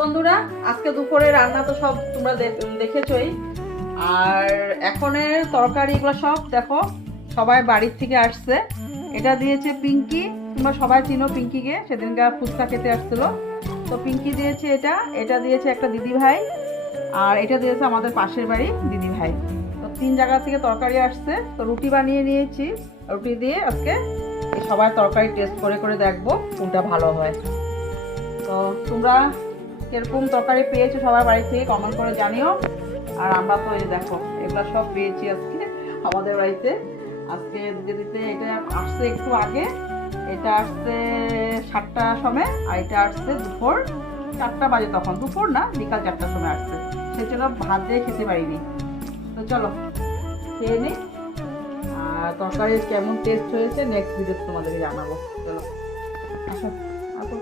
বন্ধুরা, আজকে দুপুরে রান্না তো সব তোমরা দেখেছই। আর এখনের তরকারি এগুলো সব দেখো, সবাই বাড়ির থেকে আসছে। এটা দিয়েছে পিঙ্কি, তোমরা সবাই চিনো পিঙ্কিকে, সেদিনকার ফুচকা খেতে আসছিল। তো পিঙ্কি দিয়েছে এটা, এটা দিয়েছে একটা দিদি ভাই, আর এটা দিয়েছে আমাদের পাশের বাড়ি দিদি ভাই। তো 3 জায়গা থেকে তরকারি আসছে। তো রুটি বানিয়ে নিয়েছি, রুটি দিয়ে আজকে এই সবাই তরকারি টেস্ট করে করে দেখবো কোনটা ভালো হয়। তো তোমরা কিরকম তরকারি পেয়েছো সবার বাড়ি থেকে কমেন্ট করে জানিও। আর আমরা তো এই দেখো এগুলা সব পেয়েছি আজকে আমাদের বাড়িতে। আজকে দিদিতে এটা আসছে একটু আগে, এটা আসছে 7টার সময়, আর এটা আসছে দুপুর 4টা বাজে, তখন দুপুর না বিকাল 4টার সময় আসছে। সেই জন্য ভাত দিয়ে খেতে পারিনি। তো চলো খেয়ে নিই, আর তরকারির কেমন টেস্ট হয়েছে নেক্সট ভিডিওতে তোমাদেরকে জানাবো। চলো আসো আসো।